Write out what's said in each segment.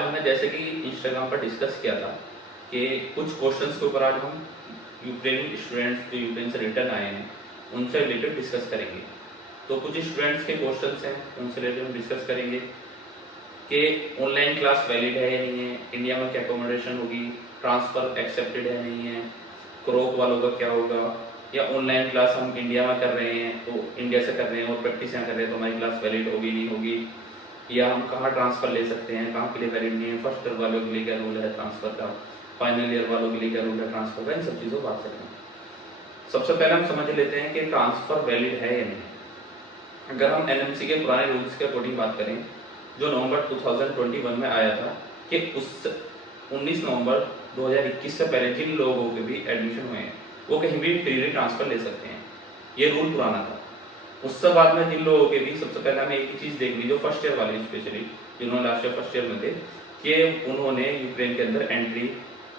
हमने जैसे कि इंस्टाग्राम पर डिस्कस किया था कि कुछ क्वेश्चंस के ऊपर आज हम यूक्रेनी स्टूडेंट्स जो यूक्रेन से रिटर्न आए हैं उनसे रिलेटेड डिस्कस करेंगे। तो कुछ स्टूडेंट्स के क्वेश्चंस हैं उनसे रिलेटेड हम डिस्कस करेंगे कि ऑनलाइन क्लास वैलिड है या नहीं है, इंडिया में क्या अकोमोडेशन होगी, ट्रांसफ़र एक्सेप्टेड है नहीं है, क्रोक वालों का क्या होगा, या ऑनलाइन क्लास हम इंडिया में कर रहे हैं तो इंडिया से कर रहे हैं और प्रैक्टिस यहाँ कर रहे हैं तो हमारी क्लास वैलिड होगी नहीं होगी, या हम कहाँ ट्रांसफ़र ले सकते हैं, कहाँ के लिए वैलिड नहीं है, फर्स्ट ईयर वालों के लिए क्या रूल है ट्रांसफ़र का, फाइनल ईयर वालों के लिए क्या रूल है ट्रांसफ़र का, इन सब चीज़ों को बात करेंगे। सबसे पहले हम समझ लेते हैं कि ट्रांसफ़र वैलिड है या नहीं। अगर हम एनएमसी के पुराने रूल्स के अकॉर्डिंग बात करें जो नवंबर 2021 में आया था कि उस 19 नवंबर 2021 से पहले जिन लोगों के भी एडमिशन हुए हैं वो कहीं भी फ्रीली ट्रांसफ़र ले सकते हैं, ये रूल पुराना था। उससे बाद में जिन लोगों के भी सबसे पहले हमें एक ही चीज़ देखनी जो फर्स्ट ईयर वाले स्पेशली जिन्होंने लास्ट ईयर फर्स्ट ईयर में थे कि उन्होंने यूक्रेन के अंदर एंट्री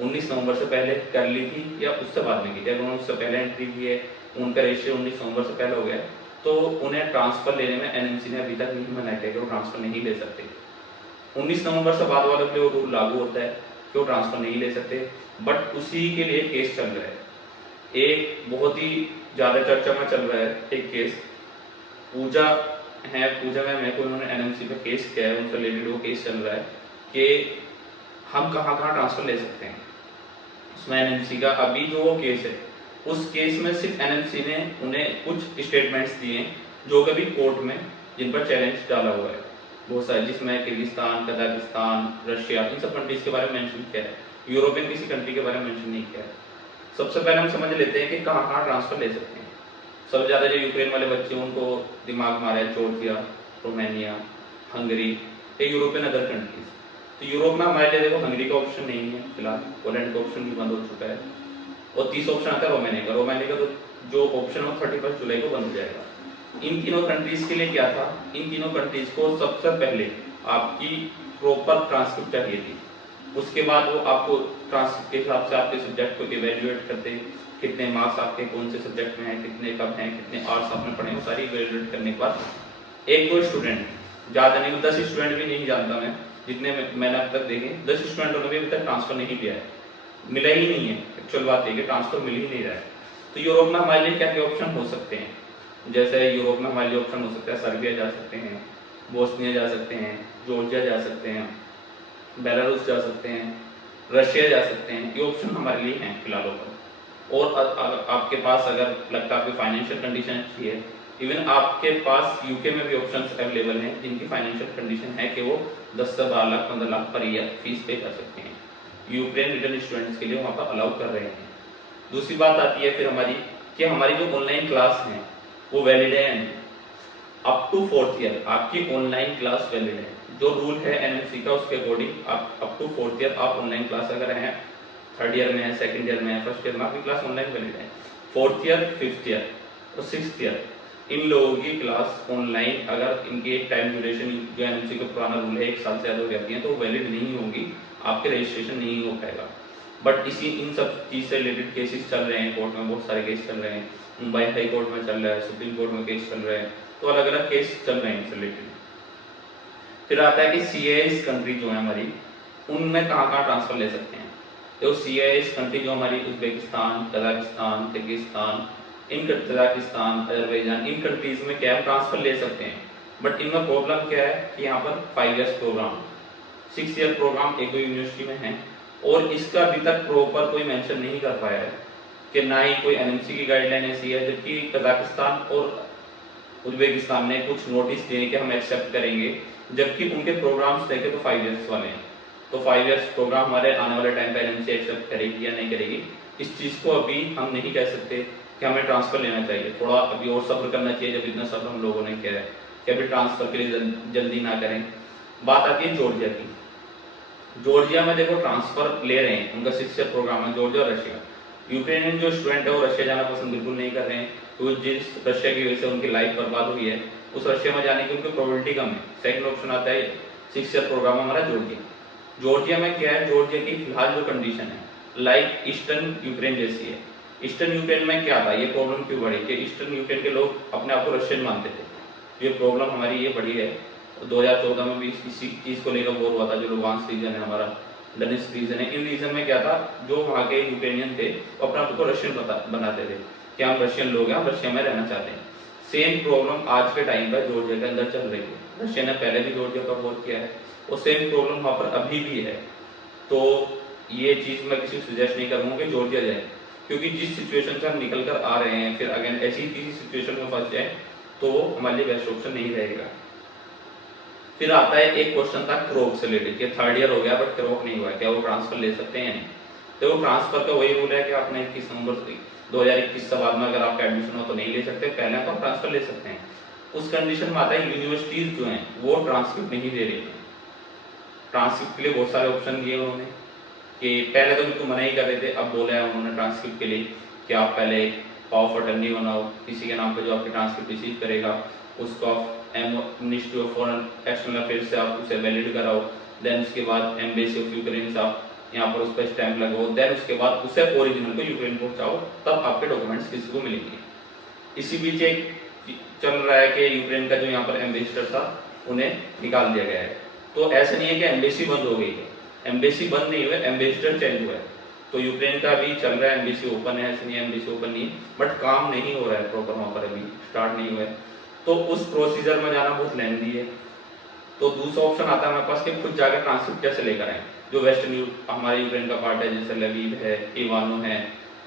19 नवंबर से पहले कर ली थी या उससे बाद में की थी। अगर उन्होंने उससे पहले एंट्री की है, उनका रजिस्ट्रेशन 19 नवंबर से पहले हो गया तो उन्हें ट्रांसफ़र लेने में एनएमसी ने अभी तक नहीं मना किया कि वो ट्रांसफ़र नहीं ले सकते। 19 नवंबर से बाद वालों के लिए वो रूल लागू होता है कि वो ट्रांसफ़र नहीं ले सकते, बट उसी के लिए केस चल रहा है। एक बहुत ही ज़्यादा चर्चा में चल रहा है एक केस, पूजा है, पूजा मैम है, कोई उन्होंने एनएमसी पे केस किया है, उनसे रिलेटेड वो केस चल रहा है कि हम कहाँ कहाँ ट्रांसफ़र ले सकते हैं। उसमें एनएमसी का अभी जो वो केस है उस केस में सिर्फ एनएमसी ने उन्हें कुछ स्टेटमेंट्स दिए जो कभी कोर्ट में जिन पर चैलेंज डाला हुआ है बहुत सारे, जिसमें किर्गिस्तान, कजाकिस्तान, रशिया, इन सब कंट्रीज के बारे में मेंशन किया है, यूरोपियन किसी कंट्री के बारे में मेंशन नहीं किया है। सबसे पहले हम समझ लेते हैं कि कहाँ कहाँ ट्रांसफ़र ले सकते हैं। सबसे ज़्यादा जो यूक्रेन वाले बच्चे उनको दिमाग मारा है जॉर्जिया, रोमानिया, हंगरी, ये यूरोपियन अदर कंट्रीज। तो यूरोप में हमारे लिए देखो हंगरी का ऑप्शन नहीं है फिलहाल, पोलैंड का ऑप्शन भी बंद हो चुका है और 30 ऑप्शन आता है रोमानिया का। रोमानिया का तो जो ऑप्शन है वो 31 जुलाई को बंद हो जाएगा। इन तीनों कंट्रीज के लिए क्या था, इन तीनों कंट्रीज को सबसे पहले आपकी प्रॉपर ट्रांसक्रिप्ट चाहिए थी, उसके बाद वो आपको ट्रांसक्रिप्ट के हिसाब से आपके सब्जेक्ट को इवेल्युएट करते, कितने मार्क्स आपके कौन से सब्जेक्ट में हैं, कितने कब हैं, कितने आवर्स आपने पढ़े, वो सारी इवेल्युएट करने के बाद एक दो स्टूडेंट, ज़्यादा नहीं 10 स्टूडेंट भी नहीं जानता मैं, जितने मैंने अब तक देखे 10 स्टूडेंटों ने भी अभी तक ट्रांसफ़र नहीं लिया है, मिला ही नहीं है। एक्चुअल बात है कि ट्रांसफ़र मिल ही नहीं रहा है। तो यूरोप में हमारे लिए क्या क्या ऑप्शन हो सकते हैं, जैसे यूरोप में हमारे लिए ऑप्शन हो सकता है सर्बिया जा सकते हैं, बोस्निया जा सकते हैं, जॉर्जिया जा सकते हैं, बेलारूस जा सकते हैं, रशिया जा सकते हैं, ये ऑप्शन हमारे लिए हैं फिलहाल ओपन। और आपके पास अगर लगता है आपकी फाइनेंशियल कंडीशन अच्छी है, इवन आपके पास यूके में भी ऑप्शंस अवेलेबल हैं जिनकी फाइनेंशियल कंडीशन है कि वो 10 से 12 lakh 15 lakh per year fees पे कर सकते हैं, यूक्रेन रिटर्न स्टूडेंट्स के लिए वहाँ पर अलाउ कर रहे हैं। दूसरी बात आती है फिर हमारी कि हमारी जो ऑनलाइन क्लास हैं वो वैलिड है या नहीं। अप टू 4th ईयर आपकी ऑनलाइन क्लास वैलिड है, जो रूल है एनएमसी का उसके अकॉर्डिंग आप अप टू 4th ईयर आप ऑनलाइन क्लास अगर हैं, 3rd ईयर में है, 2nd ईयर में है, 1st ईयर में आपकी क्लास ऑनलाइन वैलिड है। 4th ईयर, 5th ईयर और 6th ईयर इन लोगों की क्लास ऑनलाइन अगर इनकी एक टाइम ड्यूरेशन जो एनएमसी का पुराना रूल है 1 साल से ज़्यादा हो जाती है तो वैलिड नहीं होगी, आपके रजिस्ट्रेशन नहीं हो पाएगा। बट इसी इन सब चीज़ से रिलेटेड केसेस चल रहे हैं कोर्ट में, बहुत सारे केस चल रहे हैं, मुंबई हाई कोर्ट में चल रहा है, सुप्रीम कोर्ट में केस चल रहे हैं, तो अलग अलग केस चल रहे हैं इनसे रिलेटेड। फिर आता है कि सीआईएस कंट्री जो है हमारी उनमें कहाँ कहाँ ट्रांसफ़र ले सकते हैं। तो सीआईएस कंट्री जो हमारी Uzbekistan, Kazakhstan, Kyrgyzstan, Tajikistan, Azerbaijan, इन कंट्रीज़ में क्या ट्रांसफ़र ले सकते हैं। बट इनमें प्रॉब्लम क्या है कि यहाँ पर 5 ईयर्स प्रोग्राम, 6 ईयर प्रोग्राम एक दो यूनिवर्सिटी में है और इसका अभी तक प्रॉपर कोई मेंशन नहीं कर पाया है कि ना ही कोई एनएमसी की गाइडलाइन ऐसी है, जबकि कजाकिस्तान और उज्बेकिस्तान ने कुछ नोटिस दिए कि हम एक्सेप्ट करेंगे, जबकि उनके प्रोग्राम्स देखे तो 5 ईयर्स वाले हैं। तो 5 ईयर्स प्रोग्राम हमारे आने वाले टाइम पर एनएमसी एक्सेप्ट करेगी या नहीं करेगी, इस चीज़ को अभी हम नहीं कह सकते कि हमें ट्रांसफ़र लेना चाहिए, थोड़ा अभी और सब्र करना चाहिए। जब इतना सब्र हम लोगों ने किया है कि अभी ट्रांसफ़र के लिए जल्दी ना करें। बात आती है जॉर्जिया की। जॉर्जिया में देखो ट्रांसफ़र ले रहे हैं, उनका 6 ईयर प्रोग्राम है जॉर्जिया और रशिया। यूक्रेनियन जो स्टूडेंट है वो रशिया जाना पसंद बिल्कुल नहीं कर रहे हैं, क्योंकि जिस रशिया की वजह से उनकी लाइफ बर्बाद हुई है उस रशिया में जाने की उनकी प्रोबेबिलिटी कम है। सेकंड ऑप्शन आता है 6 ईयर प्रोग्राम हमारा जॉर्जिया। जॉर्जिया में क्या है, जॉर्जिया की फिलहाल जो कंडीशन है लाइक ईस्टर्न यूक्रेन जैसी है। ईस्टर्न यूक्रेन में क्या था, ये प्रॉब्लम क्यों बढ़ी कि ईस्टर्न यूक्रेन के लोग अपने आप को रशियन मानते थे। ये प्रॉब्लम हमारी ये बढ़ी है 2014 में भी इसी चीज़ को लेकर वॉर हुआ था, जो लुहांस्क रीजन है हमारा, डोनेट्स्क रीजन है। इन रीजन में क्या था, जो वहाँ के यूक्रेनियन थे वो अपने आप को रशियन बनाते थे कि हम रशियन लोग हैं, हम रशिया में रहना चाहते हैं। सेम प्रॉब्लम आज के टाइम पर जॉर्जिया के अंदर चल रही है। रशिया ने पहले भी जॉर्जिया पर वॉर किया है और सेम प्रॉब्लम वहाँ पर अभी भी है। तो ये चीज़ मैं किसी को सजेस्ट नहीं करूँगा कि जॉर्जिया जाए, क्योंकि जिस सिचुएशन से हम निकल कर आ रहे हैं, फिर अगेन ऐसी किसी सिचुएशन में फंस जाए तो हमारे लिए बेस्ट ऑप्शन नहीं रहेगा। फिर आता है एक क्वेश्चन था क्रोक से रिलेटेड कि 3rd ईयर हो गया बट क्रोक नहीं हुआ है, क्या वो ट्रांसफर ले सकते हैं? नहीं। तो वो ट्रांसफर का वही रूल है कि आपने 21 नवंबर 2021 से बाद में अगर आपका एडमिशन हो तो नहीं ले सकते, पहले तो आप ट्रांसफर ले सकते हैं। उस कंडीशन में आता है यूनिवर्सिटीज जो हैं वो ट्रांसक्रिप्ट नहीं दे रही है। ट्रांसक्रिप्ट के लिए बहुत सारे ऑप्शन दिए उन्होंने कि पहले तो बिल्कुल मना ही कर रहे थे, अब बोला है उन्होंने ट्रांसक्रिप्ट के लिए कि आप पहले पावर ऑफ अटर्नी बनाओ किसी के नाम पे जो आपकी ट्रांसक्रिप्ट रिसीव करेगा, उसको ministry of foreign external affairs से आप उसे वैलिड कराओ, देन उसके बाद एम्बेसी ऑफ यूक्रेन से आप यहाँ पर उस पर स्टैंप लगाओ, देन उसके बाद उसे ओरिजिनल को यूक्रेन पहुँचाओ, तब आपके डॉक्यूमेंट्स किसी को मिलेंगे। इसी बीच एक चल रहा है कि यूक्रेन का जो यहाँ पर एम्बेसडर था उन्हें निकाल दिया गया है। तो ऐसा नहीं है कि एम्बेसी बंद हो गई है, एम्बेसी बंद नहीं हुआ, एम्बेसडर चेंज हुआ है। तो यूक्रेन का भी चल रहा है, एम्बेसी ओपन है, ऐसा नहीं है एम्बेसी ओपन नहीं, बट काम नहीं हो रहा है प्रॉपर, वहाँ पर अभी स्टार्ट नहीं हुआ है। तो उस प्रोसीजर में जाना बहुत लेंथी है। तो दूसरा ऑप्शन आता है हमारे पास कि खुद जाकर ट्रांसक्रिप्ट कैसे लेकर आए, जो वेस्टर्न हमारे यूक्रेन का पार्ट है, जैसे लवीव है, इवानो है,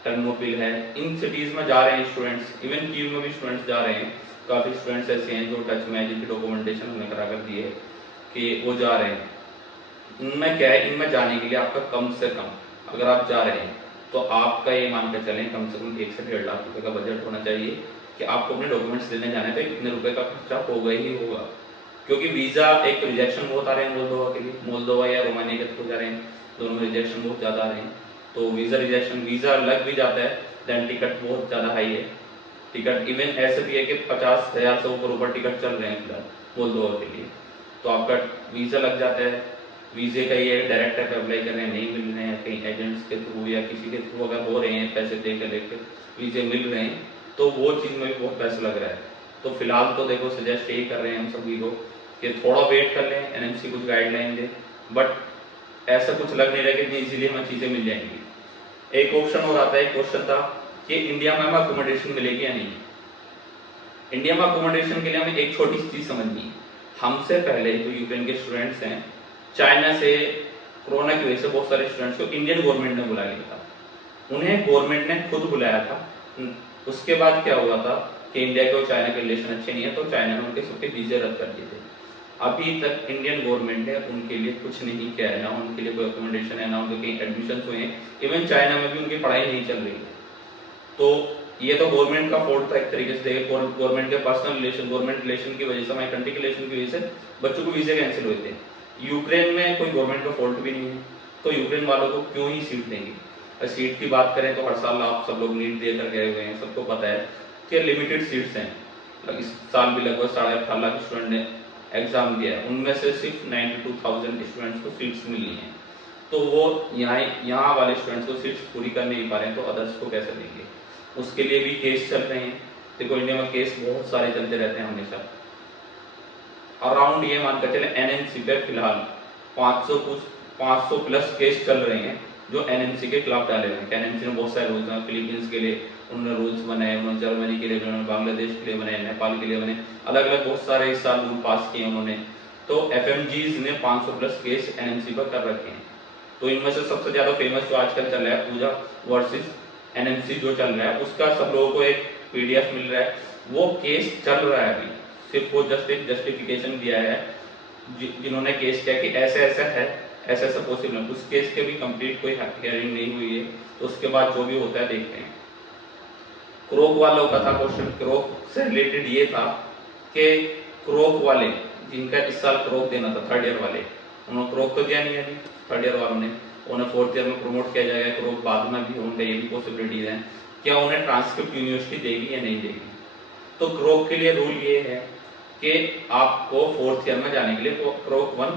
टर्नोपिल है, इन सिटीज़ में जा रहे हैं स्टूडेंट्स, इवन कीव में भी स्टूडेंट्स जा रहे हैं। काफ़ी स्टूडेंट्स ऐसे हैं जो टच में है, जिनकी डॉक्यूमेंटेशन हमने करा कर दी है कि वो जा रहे हैं। इनमें क्या है, इनमें जाने के लिए आपका कम से कम, अगर आप जा रहे हैं तो आपका ये मान कर चलें कम से कम 1 से 1.5 लाख रुपए का बजट होना चाहिए कि आपको अपने डॉक्यूमेंट्स लेने जाने थे, इतने रुपए का खर्चा होगा ही होगा। क्योंकि वीज़ा एक रिजेक्शन बहुत आ रहे हैं मोल्दोवा के लिए, मोल्दोवा या रोमानिया के थ्रू जा रहे हैं, दोनों में रिजेक्शन बहुत ज़्यादा आ रहे हैं। तो वीज़ा रिजेक्शन, वीज़ा लग भी जाता है, दैन टिकट बहुत ज़्यादा हाई है। टिकट इवन ऐसे भी है कि 50,000 से ऊपर टिकट चल रहे हैं फिलहाल मोल्दोवा के लिए। तो आपका वीज़ा लग जाता है, वीज़े का ये डायरेक्ट आप अप्लाई कर रहे हैं, नहीं मिल रहे हैं, कहीं एजेंट्स के थ्रू या किसी के थ्रू अगर हो रहे हैं, पैसे दे कर लेकर वीज़े मिल रहे हैं, तो वो चीज़ में भी बहुत पैसा लग रहा है। तो फिलहाल तो देखो सजेस्ट यही कर रहे हैं हम सभी को कि थोड़ा वेट कर लें, एनएमसी कुछ गाइडलाइन दे, बट ऐसा कुछ लग नहीं रहा कि इतनी ईजिली हमें चीज़ें मिल जाएंगी। एक ऑप्शन और आता है, एक क्वेश्चन था कि इंडिया में हमें अकोमोडेशन मिलेगी या नहीं। इंडिया में अकोमोडेशन के लिए हमें एक छोटी सी चीज़ समझनी है, हमसे पहले जो यूक्रेन के स्टूडेंट्स हैं, चाइना से कोरोना की वजह से बहुत सारे स्टूडेंट्स को इंडियन गवर्नमेंट ने बुला लिया था, उन्हें गवर्नमेंट ने खुद बुलाया था। उसके बाद क्या हुआ था कि इंडिया के और चाइना के रिलेशन अच्छे नहीं है, तो चाइना ने उनके सबके वीजे रद्द कर दिए थे। अभी तक इंडियन गवर्नमेंट ने उनके लिए कुछ नहीं किया है, ना उनके लिए कोई अकोमोडेशन है, ना उनके कहीं एडमिशन हुए हैं, इवन चाइना में भी उनकी पढ़ाई नहीं चल रही है। तो ये तो गवर्नमेंट का फॉल्ट था एक तरीके से, गवर्नमेंट के पर्सनल रिलेशन, गवर्नमेंट रिलेशन की वजह से, हमारी कंट्री के रिलेशन की वजह से बच्चों को वीजे कैंसिल हुए थे। यूक्रेन में कोई गवर्नमेंट का फॉल्ट भी नहीं है, तो यूक्रेन वालों को क्यों ही सीट देंगे। और सीट की बात करें तो हर साल आप सब लोग नीट देकर गए हुए हैं, सबको पता है कि लिमिटेड सीट्स हैं। इस साल भी लगभग 18.5 लाख स्टूडेंट ने एग्जाम दिया है, उनमें से सिर्फ 92,000 स्टूडेंट्स को सीट्स मिली हैं। तो वो यहाँ वाले स्टूडेंट्स को सीट्स पूरी कर नहीं पा रहे हैं, तो अदर्स को कैसे देंगे। उसके लिए भी केस चल रहे हैं। देखो इंडिया में केस बहुत सारे चलते रहते हैं हमेशा। अराउंड ये मानकर चले एनएमसी पे फिलहाल 500 प्लस केस चल रहे हैं जो एनएमसी के खिलाफ डाले हुए हैं। एनएमसी ने बहुत सारे रूल्स हैं, फिलीपींस के लिए उन्होंने रूल्स बनाए, उन्होंने जर्मनी के लिए बनाए, बांग्लादेश के लिए बनाए, नेपाल के लिए बने, अलग अलग बहुत सारे इस साल रूल पास किए उन्होंने। तो एफएमजीज ने 500 प्लस केस एनएमसी पर कर रखे हैं। तो इनमें से सबसे ज्यादा फेमस जो आजकल चल रहा है पूजा वर्सेस एनएमसी जो चल रहा है, उसका सब लोगों को एक पीडीएफ मिल रहा है, वो केस चल रहा है अभी। सिर्फ वो जस्ट एक जस्टिफिकेशन दिया है जिन्होंने केस किया कि ऐसे ऐसा है, ऐसा ऐसा पॉसिबल है। उस केस के भी कंप्लीट कोई हियरिंग नहीं हुई है, तो उसके बाद जो भी होता है देखते हैं। क्रोक वालों का था क्वेश्चन, क्रोक से रिलेटेड ये था कि क्रोक वाले जिनका इस साल क्रोक देना था, 3rd ईयर वाले, उन्होंने क्रोक तो दिया नहीं है अभी 3rd ईयर वालों ने, उन्हें 4th ईयर में प्रमोट किया जाएगा, क्रोक बाद में भी होंगे, ये भी पॉसिबिलिटीज हैं। क्या उन्हें ट्रांसक्रिप्ट यूनिवर्सिटी देगी या नहीं देगी। तो क्रोक के लिए रूल ये है कि आपको 4th ईयर में जाने के लिए क्रोक 1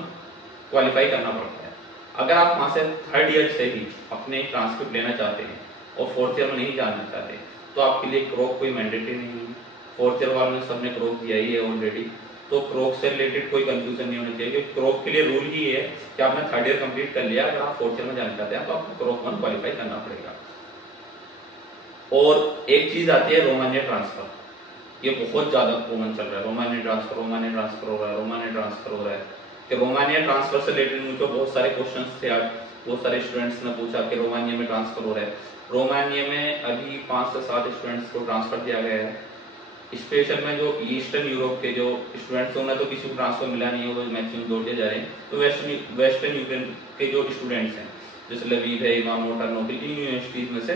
क्वालिफाई करना पड़ता है। अगर आप वहाँ से 3rd ईयर से ही अपने ट्रांसक्रिप्ट लेना चाहते हैं और 4th ईयर में नहीं जाना चाहते, तो आपके लिए क्रोक कोई मैंडेटरी नहीं है। 4th ईयर वालों ने सबने क्रोक दिया ही है ऑलरेडी, तो क्रोक से रिलेटेड कोई कंफ्यूजन नहीं होनी चाहिए, क्योंकि क्रोक के लिए रूल ही है कि आपने थर्ड ईयर कंप्लीट कर लिया, अगर आप फोर्थ ईयर में जाना चाहते हैं तो आपको क्रोक 1 क्वालिफाई करना पड़ेगा। और एक चीज आती है रोमानिया ट्रांसफर, ये बहुत ज्यादा कॉमन चल रहा है, रोमानिया ट्रांसफर हो रहा है, रोमानिया ट्रांसफर हो रहा है। कि रोमानिया ट्रांसफर से रिलेटेड मुझे बहुत सारे क्वेश्चंस थे आज, बहुत सारे स्टूडेंट्स ने पूछा कि रोमानिया में ट्रांसफर हो रहा है। रोमानिया में अभी 5 से 7 स्टूडेंट्स को ट्रांसफर दिया गया है। स्पेशल में जो ईस्टर्न यूरोप के जो स्टूडेंट्स उन्हें तो किसी को ट्रांसफर मिला नहीं है, वो मैक्सिमम दौड़ते जा रहे हैं। तो वेस्टर्न यूक्रेन के जो स्टूडेंट्स हैं, जैसे लवीव है, इवानो, टर्नोपिल, इन यूनिवर्सिटीज में से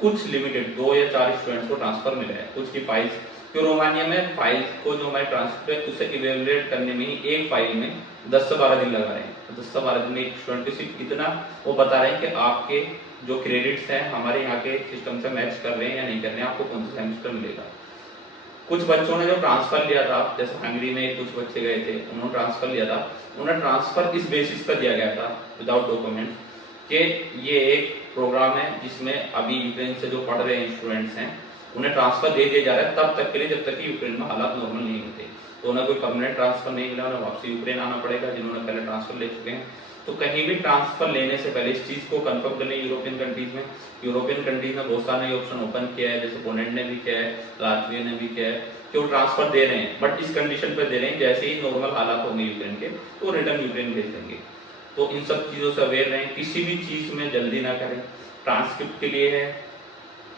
कुछ लिमिटेड 2 या 4 स्टूडेंट्स को ट्रांसफर मिला है, कुछ की फाइल्स। क्यों रोमानिया में फाइल्स को जो हमारे ट्रांसफर है उसे इवेलुएट करने में ही एक फाइल में 10 से 12 दिन लगा रहे हैं। 10 से 12 दिन में एक स्टूडेंट को सिर्फ इतना वो बता रहे हैं कि आपके जो क्रेडिट्स हैं हमारे यहाँ के सिस्टम से मैच कर रहे हैं या नहीं कर रहे हैं, आपको कौन सा सेमेस्टर मिलेगा। कुछ बच्चों ने जो ट्रांसफर लिया था, जैसे हंगरी में कुछ बच्चे गए थे, उन्होंने ट्रांसफर लिया था, उन्हें ट्रांसफर इस बेसिस पर दिया गया था विदाउट डॉक्यूमेंट कि ये एक प्रोग्राम है जिसमें अभी यूक्रेन से जो पढ़ रहे हैं स्टूडेंट्स हैं उन्हें ट्रांसफर दे दिया जा रहा है तब तक के लिए जब तक कि यूक्रेन में हालात नॉर्मल नहीं होते। तो उन्हें कोई परमानेंट ट्रांसफर नहीं मिला, उन्हें वापसी यूक्रेन आना पड़ेगा जिन्होंने पहले ट्रांसफर ले चुके हैं। तो कहीं भी ट्रांसफर लेने से पहले इस चीज को कंफर्म कर लें। यूरोपियन कंट्रीज में बहुत सारे ऑप्शन ओपन किया है, जैसे पोलैंड ने भी किया है, लातविया ने भी किया है कि वो ट्रांसफर दे रहे हैं, बट इस कंडीशन पर दे रहे हैं जैसे ही नॉर्मल हालात होंगे यूक्रेन के तो रिटर्न यूक्रेन भेज देंगे। तो इन सब चीजों से अवेयर रहें, किसी भी चीज में जल्दी ना करें। ट्रांसक्रिप्ट के लिए है,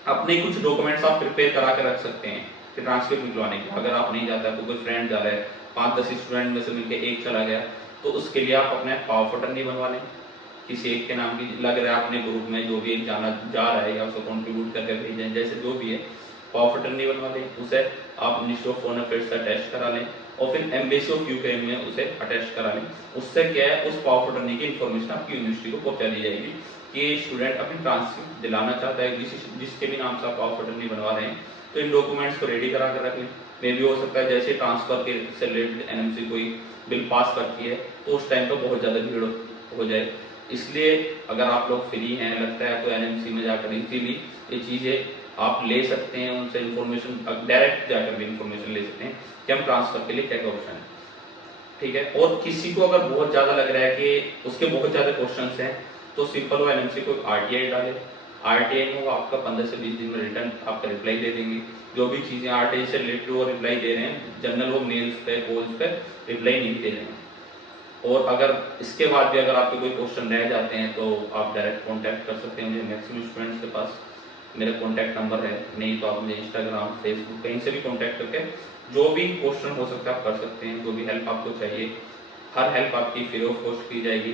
अपने कुछ डॉक्यूमेंट्स आप प्रिपेयर करा के रख सकते हैं कि ट्रांसक्रिप्ट निकलवाने के। अगर आप नहीं जाता, कोई फ्रेंड जा रहा है, 5-10 स्टूडेंट में से मिलकर एक चला गया, तो उसके लिए आप अपने पावर ऑफ अटर्नी बनवा लें, किसी एक के नाम की लग रहा है अपने ग्रुप में जो भी एक जाना जा रहा है या उसे कंट्रीब्यूट करके भेजें, जैसे जो भी है पावर ऑफ अटर्नी बनवा लें, उसे आप मिनिस्ट्री ऑफ फॉरेन अफेयर्स से अटैच करा लें और फिर एम्बेसी ऑफ यूक्रेन में उसे अटैच करा लें। उससे क्या है, उस पावर ऑफ अटर्नी की इन्फॉर्मेशन आपकी यूनिवर्सिटी को पहुंचा दी जाएगी कि स्टूडेंट अपनी ट्रांसक्रिप्ट दिलाना चाहता है जिसके भी नाम से आप पावर ऑफ अटर्नी बनवा रहे हैं, तो इन डॉक्यूमेंट्स को रेडी करा कर रख लें। मे भी हो सकता है जैसे ट्रांसफर के से रिलेटेड एनएमसी कोई बिल पास करती है तो उस टाइम पर बहुत ज़्यादा भीड़ हो जाए, इसलिए अगर आप लोग फ्री हैं, लगता है तो एनएमसी में जाकर इजीली ये चीज़ें आप ले सकते हैं, उनसे इन्फॉर्मेशन डायरेक्ट जाकर भी इन्फॉर्मेशन ले सकते हैं कि हम ट्रांसफर के लिए क्या क्या ऑप्शन है। ठीक है। और किसी को अगर बहुत ज़्यादा लग रहा है कि उसके बहुत ज़्यादा क्वेश्चन हैं तो सिंपल वो एनएमसी को आरटीआई डाले। आरटीआई में वो आपका 15 से 20 दिन में रिटर्न आपका रिप्लाई दे देंगे। जो भी चीज़ें आरटीआई से रिलेटेड वो रिप्लाई दे रहे हैं, जनरल वो मेल्स पे कॉल्स पे रिप्लाई नहीं दे रहे हैं। और अगर इसके बाद भी अगर आपके कोई क्वेश्चन रह जाते हैं तो आप डायरेक्ट कांटेक्ट कर सकते हैं मुझे। मैक्सिमम स्टूडेंट्स के पास मेरा कांटेक्ट नंबर है, नहीं तो आप मुझे इंस्टाग्राम, फेसबुक कहीं से भी कांटेक्ट करके जो भी क्वेश्चन हो सकता है आप कर सकते हैं। जो भी हेल्प आपको चाहिए, हर हेल्प आपकी फ्री ऑफ कॉस्ट की जाएगी।